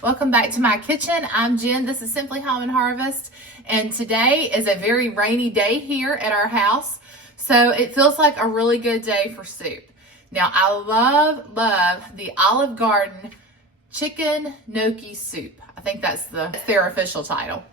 Welcome back to my kitchen. I'm Jen. This is Simply Home and Harvest, and today is a very rainy day here at our house, so it feels like a really good day for soup. Now, I love the Olive Garden chicken gnocchi soup. I think that's their official title.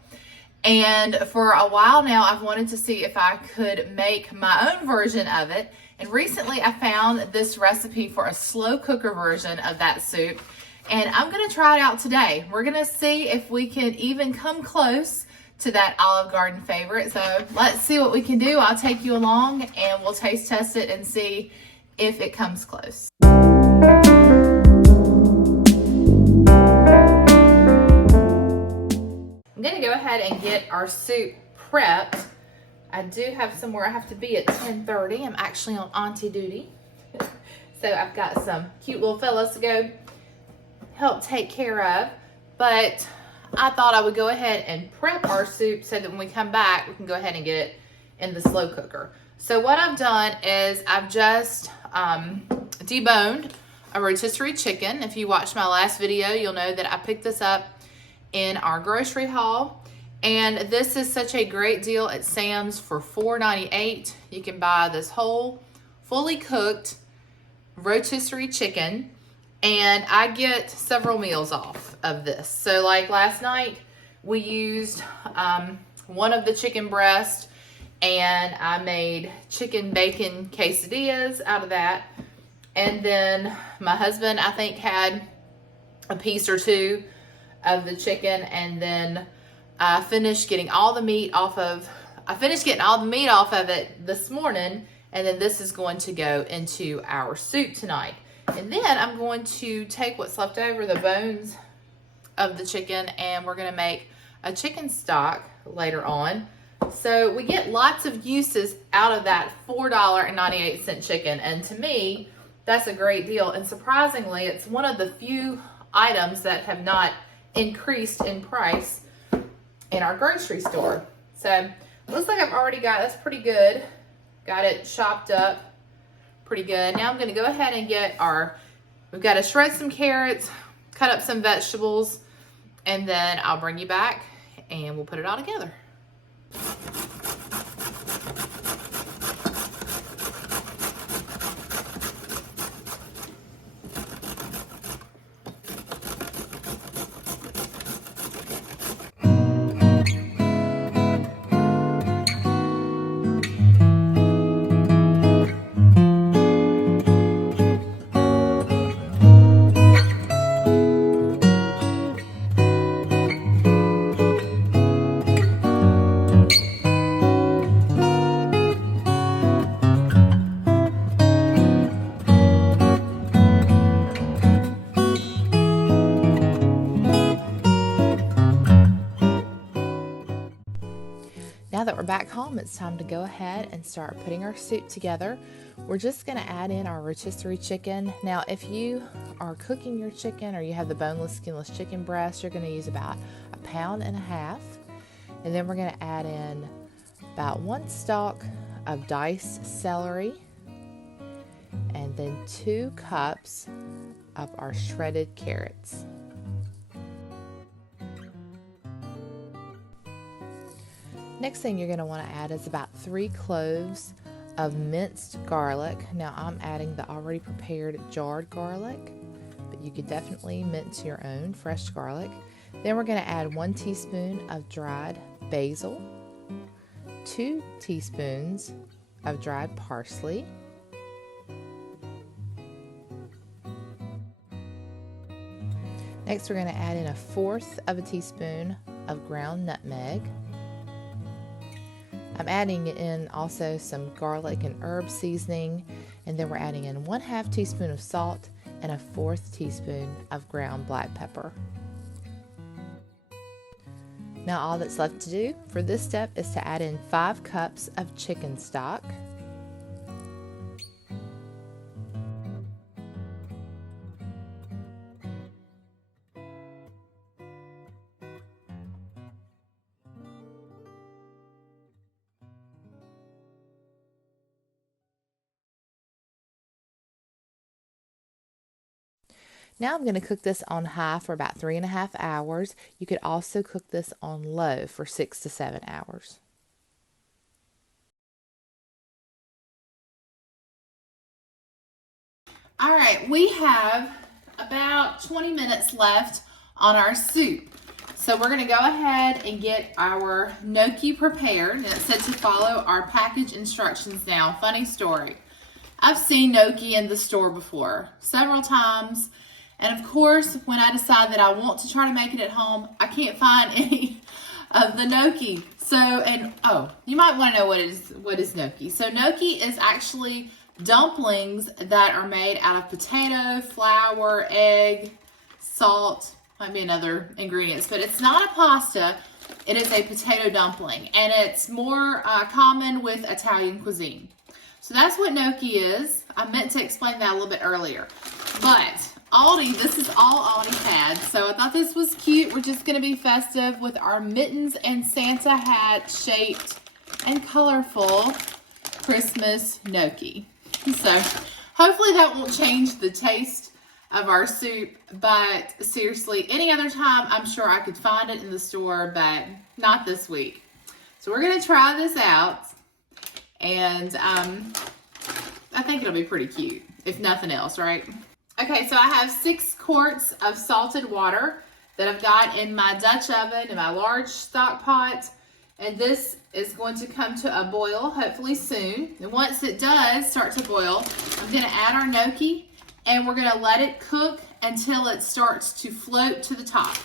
And for a while now, I've wanted to see if I could make my own version of it. And recently I found this recipe for a slow cooker version of that soup. And I'm gonna try it out today. We're gonna see if we can even come close to that Olive Garden favorite. So let's see what we can do. I'll take you along and we'll taste test it and see if it comes close. I'm gonna go ahead and get our soup prepped. I do have somewhere I have to be at 10:30. I'm actually on auntie duty. So I've got some cute little fellas to go help take care of, but I thought I would go ahead and prep our soup so that when we come back, we can go ahead and get it in the slow cooker. So what I've done is I've just deboned a rotisserie chicken. If you watched my last video, you'll know that I picked this up in our grocery haul, and this is such a great deal at Sam's for $4.98. You can buy this whole fully cooked rotisserie chicken, and I get several meals off of this. So like last night we used one of the chicken breasts, and I made chicken bacon quesadillas out of that. And then my husband, I think, had a piece or two of the chicken, and then I finished getting all the meat off of it this morning, and then this is going to go into our soup tonight. And then I'm going to take what's left over, the bones of the chicken, and we're going to make a chicken stock later on. So we get lots of uses out of that $4.98 chicken, and to me, that's a great deal. And surprisingly, it's one of the few items that have not increased in price in our grocery store. So looks like I've already got, that's pretty good. Got it chopped up pretty good. Now I'm gonna go ahead and get we've got to shred some carrots, cut up some vegetables, and then I'll bring you back and we'll put it all together. Now that we're back home, it's time to go ahead and start putting our soup together. We're just going to add in our rotisserie chicken. Now, if you are cooking your chicken or you have the boneless, skinless chicken breast, you're going to use about 1.5 pounds. And then we're going to add in about 1 stalk of diced celery, and then 2 cups of our shredded carrots. Next thing you're going to want to add is about 3 cloves of minced garlic. Now I'm adding the already prepared jarred garlic, but you could definitely mince your own fresh garlic. Then we're going to add 1 teaspoon of dried basil, 2 teaspoons of dried parsley, next we're going to add in 1/4 teaspoon of ground nutmeg. I'm adding in also some garlic and herb seasoning, and then we're adding in 1/2 teaspoon of salt and 1/4 teaspoon of ground black pepper. Now all that's left to do for this step is to add in 5 cups of chicken stock. Now I'm going to cook this on high for about 3.5 hours. You could also cook this on low for 6 to 7 hours. All right, we have about 20 minutes left on our soup. So we're gonna go ahead and get our gnocchi prepared. And it said to follow our package instructions now. Funny story. I've seen gnocchi in the store before, several times. And of course, when I decide that I want to try to make it at home, I can't find any of the gnocchi. You might want to know what is gnocchi. So gnocchi is actually dumplings that are made out of potato, flour, egg, salt, might be another ingredients, but it's not a pasta. It is a potato dumpling, and it's more common with Italian cuisine. So that's what gnocchi is. I meant to explain that a little bit earlier, but Aldi, this is all Aldi had, so I thought this was cute. We're just going to be festive with our mittens and Santa hat shaped and colorful Christmas gnocchi. So hopefully that won't change the taste of our soup, but seriously, any other time, I'm sure I could find it in the store, but not this week. So we're going to try this out, and I think it'll be pretty cute, if nothing else, right? Okay, so I have 6 quarts of salted water that I've got in my Dutch oven, in my large stock pot, and this is going to come to a boil hopefully soon. And once it does start to boil, I'm going to add our gnocchi, and we're going to let it cook until it starts to float to the top.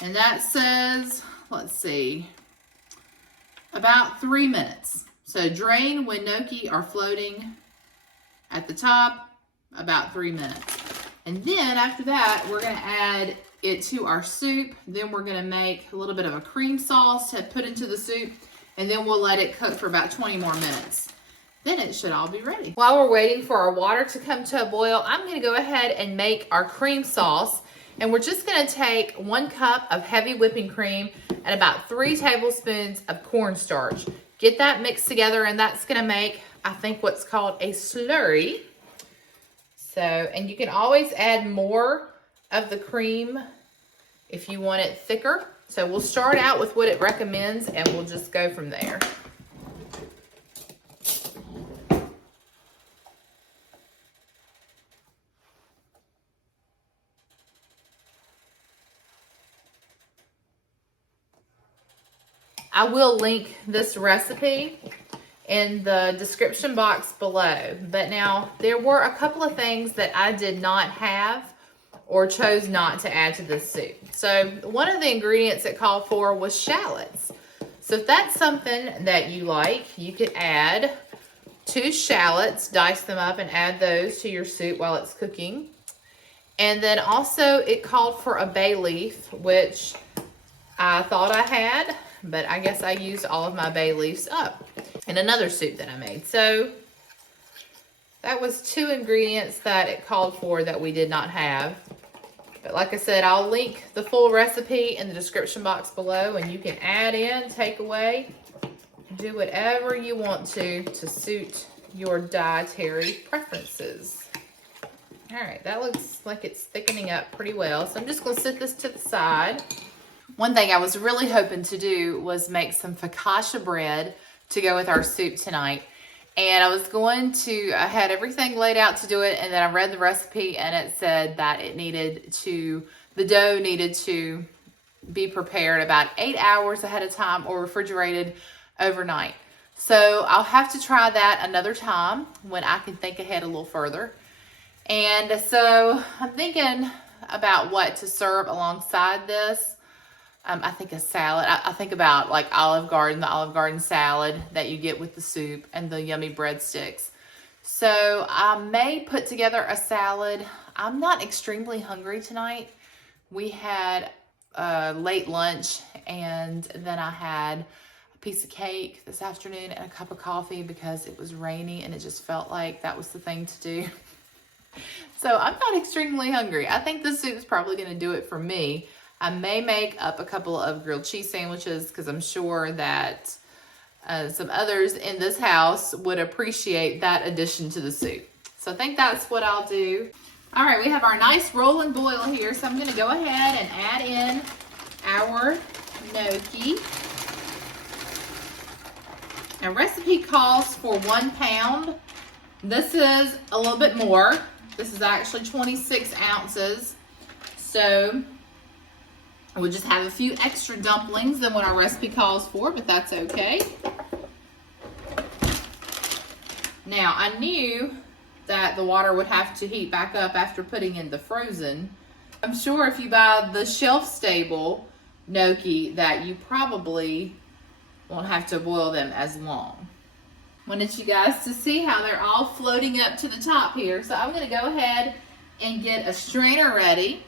And that says, let's see, about 3 minutes. So drain when gnocchi are floating at the top, about 3 minutes. And then after that, we're going to add it to our soup. Then we're going to make a little bit of a cream sauce to put into the soup, and then we'll let it cook for about 20 more minutes. Then it should all be ready. While we're waiting for our water to come to a boil, I'm going to go ahead and make our cream sauce. And we're just going to take 1 cup of heavy whipping cream and about 3 tablespoons of cornstarch. Get that mixed together, and that's going to make, I think, what's called a slurry. So, and you can always add more of the cream if you want it thicker. So we'll start out with what it recommends, and we'll just go from there. I will link this recipe in the description box below. But now, there were a couple of things that I did not have or chose not to add to this soup. So one of the ingredients it called for was shallots. So if that's something that you like, you could add 2 shallots, dice them up and add those to your soup while it's cooking. And then also it called for a bay leaf, which I thought I had, but I guess I used all of my bay leaves up in another soup that I made. So that was 2 ingredients that it called for that we did not have. But like I said, I'll link the full recipe in the description box below, and you can add in, take away, do whatever you want to suit your dietary preferences. All right, that looks like it's thickening up pretty well. So I'm just going to set this to the side. One thing I was really hoping to do was make some focaccia bread to go with our soup tonight. And I had everything laid out to do it, and then I read the recipe, and it said that the dough needed to be prepared about 8 hours ahead of time or refrigerated overnight. So I'll have to try that another time when I can think ahead a little further. And so I'm thinking about what to serve alongside this. I think a salad. I think about like the Olive Garden salad that you get with the soup and the yummy breadsticks. So I may put together a salad. I'm not extremely hungry tonight. We had a late lunch, and then I had a piece of cake this afternoon and a cup of coffee because it was rainy, and it just felt like that was the thing to do. So I'm not extremely hungry. I think the soup is probably going to do it for me. I may make up a couple of grilled cheese sandwiches because I'm sure that some others in this house would appreciate that addition to the soup. So I think that's what I'll do. All right, we have our nice rolling boil here, so I'm gonna go ahead and add in our gnocchi. Now, recipe calls for 1 pound. This is a little bit more. This is actually 26 ounces. So we'll just have a few extra dumplings than what our recipe calls for, but that's okay. Now, I knew that the water would have to heat back up after putting in the frozen. I'm sure if you buy the shelf-stable gnocchi that you probably won't have to boil them as long. Wanted you guys to see how they're all floating up to the top here. So I'm gonna go ahead and get a strainer ready.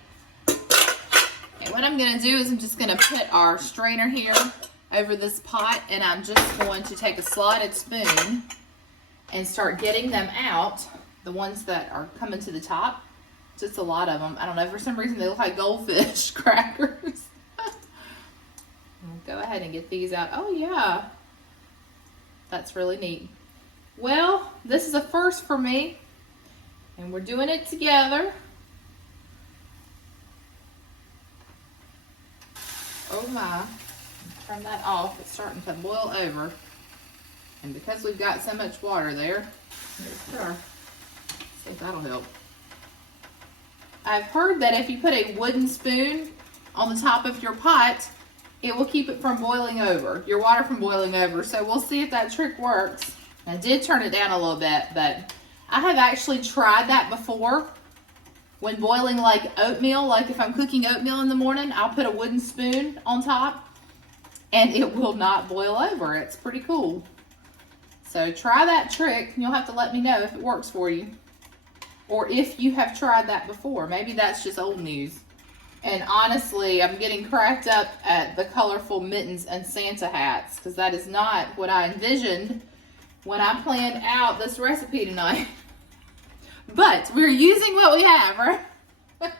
And what I'm gonna do is I'm just gonna put our strainer here over this pot, and I'm just going to take a slotted spoon and start getting them out. The ones that are coming to the top, just a lot of them. I don't know, for some reason they look like goldfish crackers. Go ahead and get these out. Oh yeah, that's really neat. Well, this is a first for me, and we're doing it together. Oh my, turn that off. It's starting to boil over. And because we've got so much water there, let's put our, see if that'll help. I've heard that if you put a wooden spoon on the top of your pot, it will keep it from boiling over, your water from boiling over. So we'll see if that trick works. I did turn it down a little bit, but I have actually tried that before. When boiling like oatmeal, like if I'm cooking oatmeal in the morning, I'll put a wooden spoon on top and it will not boil over. It's pretty cool. So try that trick. You'll have to let me know if it works for you, or if you have tried that before. Maybe that's just old news. And honestly, I'm getting cracked up at the colorful mittens and Santa hats, because that is not what I envisioned when I planned out this recipe tonight. But we're using what we have, right?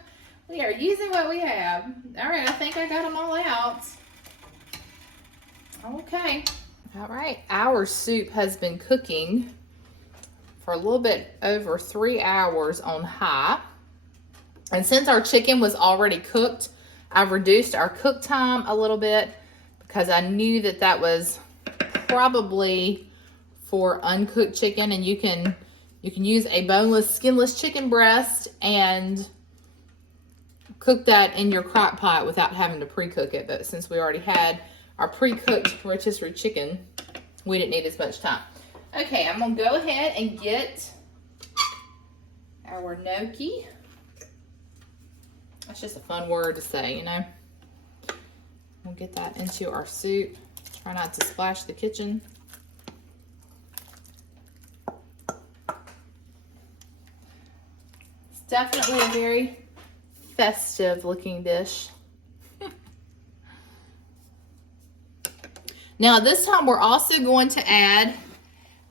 We are using what we have. All right, I think I got them all out. Okay. All right, our soup has been cooking for a little bit over 3 hours on high. And since our chicken was already cooked, I've reduced our cook time a little bit because I knew that that was probably for uncooked chicken, and you can use a boneless, skinless chicken breast and cook that in your crock pot without having to pre-cook it. But since we already had our pre-cooked rotisserie chicken, we didn't need as much time. Okay, I'm gonna go ahead and get our gnocchi. That's just a fun word to say, you know. We'll get that into our soup. Try not to splash the kitchen. It's definitely a very festive looking dish. Now this time we're also going to add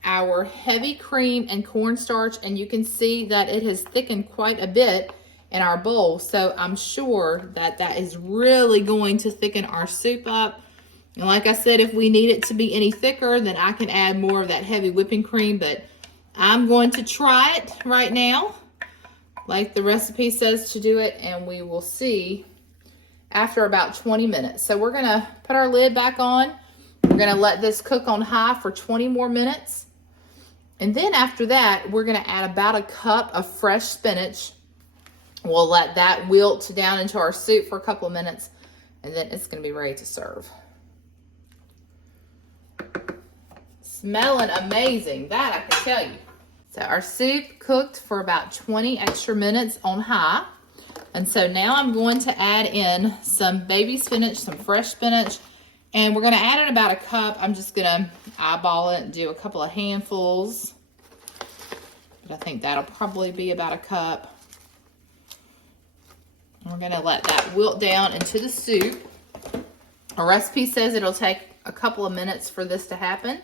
our heavy cream and cornstarch, and you can see that it has thickened quite a bit in our bowl. So I'm sure that that is really going to thicken our soup up. And like I said, if we need it to be any thicker, then I can add more of that heavy whipping cream, but I'm going to try it right now, like the recipe says to do it, and we will see after about 20 minutes. So we're gonna put our lid back on. We're gonna let this cook on high for 20 more minutes. And then after that, we're gonna add about a cup of fresh spinach. We'll let that wilt down into our soup for a couple of minutes, and then it's gonna be ready to serve. Smelling amazing, that I can tell you. So our soup cooked for about 20 extra minutes on high. And so now I'm going to add in some baby spinach, some fresh spinach, and we're gonna add in about a cup. I'm just gonna eyeball it and do a couple of handfuls. But I think that'll probably be about a cup. And we're gonna let that wilt down into the soup. Our recipe says it'll take a couple of minutes for this to happen.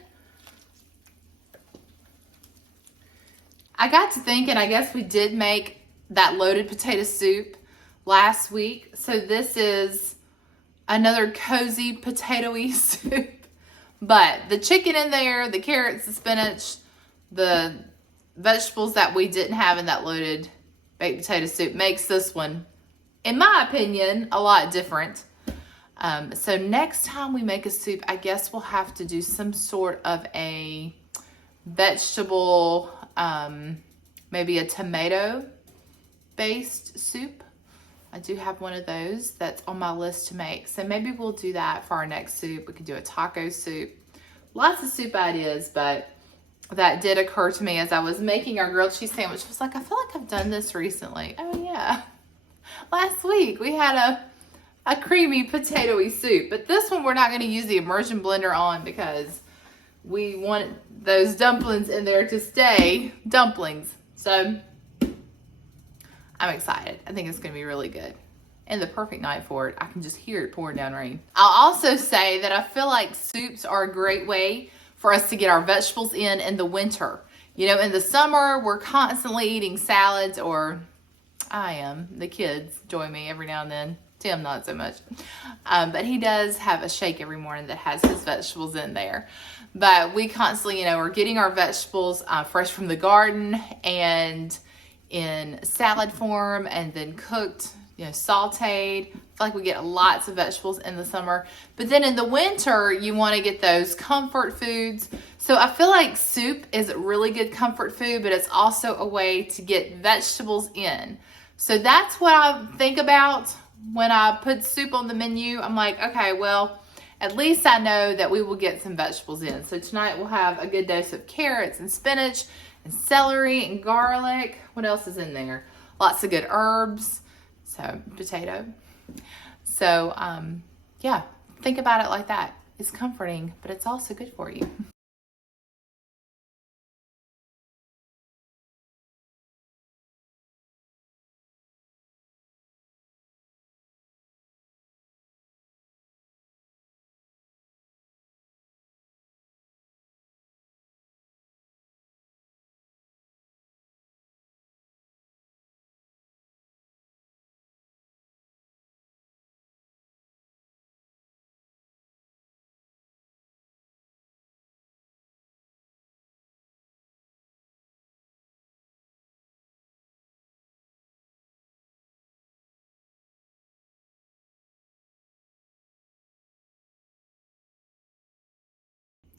I got to thinking, I guess we did make that loaded potato soup last week. So this is another cozy potatoy soup. But the chicken in there, the carrots, the spinach, the vegetables that we didn't have in that loaded baked potato soup makes this one, in my opinion, a lot different. So next time we make a soup, I guess we'll have to do some sort of a vegetable, maybe a tomato-based soup. I do have one of those that's on my list to make. So maybe we'll do that for our next soup. We could do a taco soup. Lots of soup ideas, but that did occur to me as I was making our grilled cheese sandwich. I was like, I feel like I've done this recently. Oh yeah. Last week we had a creamy potatoy soup, but this one we're not going to use the immersion blender on because we want those dumplings in there to stay dumplings. So I'm excited. I think it's going to be really good. And the perfect night for it. I can just hear it pouring down rain. I'll also say that I feel like soups are a great way for us to get our vegetables in the winter. You know, in the summer, we're constantly eating salads, or I am. The kids join me every now and then. Tim, not so much. But he does have a shake every morning that has his vegetables in there. But we constantly, you know, we're getting our vegetables fresh from the garden and in salad form and then cooked, you know, sauteed. I feel like we get lots of vegetables in the summer. But then in the winter, you want to get those comfort foods. So I feel like soup is a really good comfort food, but it's also a way to get vegetables in. So that's what I think about when I put soup on the menu. I'm like, okay, well, at least I know that we will get some vegetables in. So tonight we'll have a good dose of carrots and spinach and celery and garlic. What else is in there? Lots of good herbs. So potato. So yeah, think about it like that. It's comforting, but it's also good for you.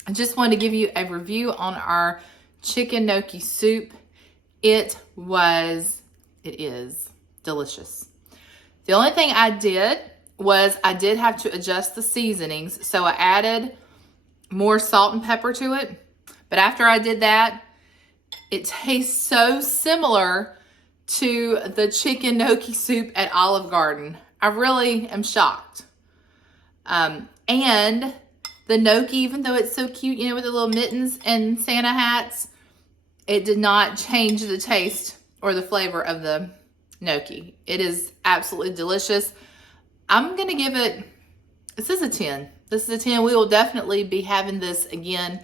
I just wanted to give you a review on our chicken gnocchi soup. It is delicious. The only thing I did was I did have to adjust the seasonings. So I added more salt and pepper to it. But after I did that, it tastes so similar to the chicken gnocchi soup at Olive Garden. I really am shocked. And the gnocchi, even though it's so cute, you know, with the little mittens and Santa hats, it did not change the taste or the flavor of the gnocchi. It is absolutely delicious. I'm going to give it, this is a 10. This is a 10. We will definitely be having this again.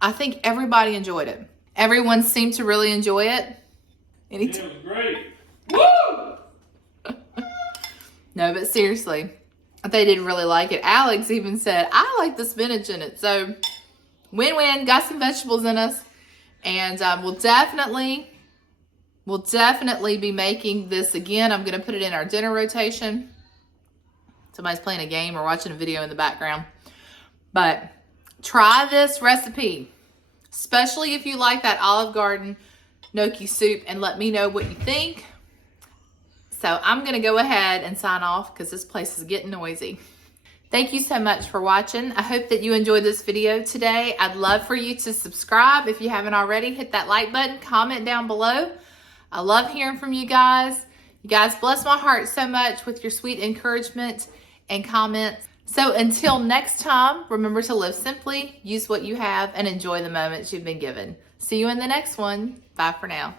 I think everybody enjoyed it. Everyone seemed to really enjoy it. It was great. Woo! No, but seriously, they did really like it. Alex even said, I like the spinach in it. So win-win, got some vegetables in us. And we'll definitely be making this again. I'm going to put it in our dinner rotation. Somebody's playing a game or watching a video in the background. But try this recipe, especially if you like that Olive Garden gnocchi soup, and let me know what you think. So I'm going to go ahead and sign off because this place is getting noisy. Thank you so much for watching. I hope that you enjoyed this video today. I'd love for you to subscribe if you haven't already. Hit that like button, comment down below. I love hearing from you guys. You guys bless my heart so much with your sweet encouragement and comments. So until next time, remember to live simply, use what you have, and enjoy the moments you've been given. See you in the next one. Bye for now.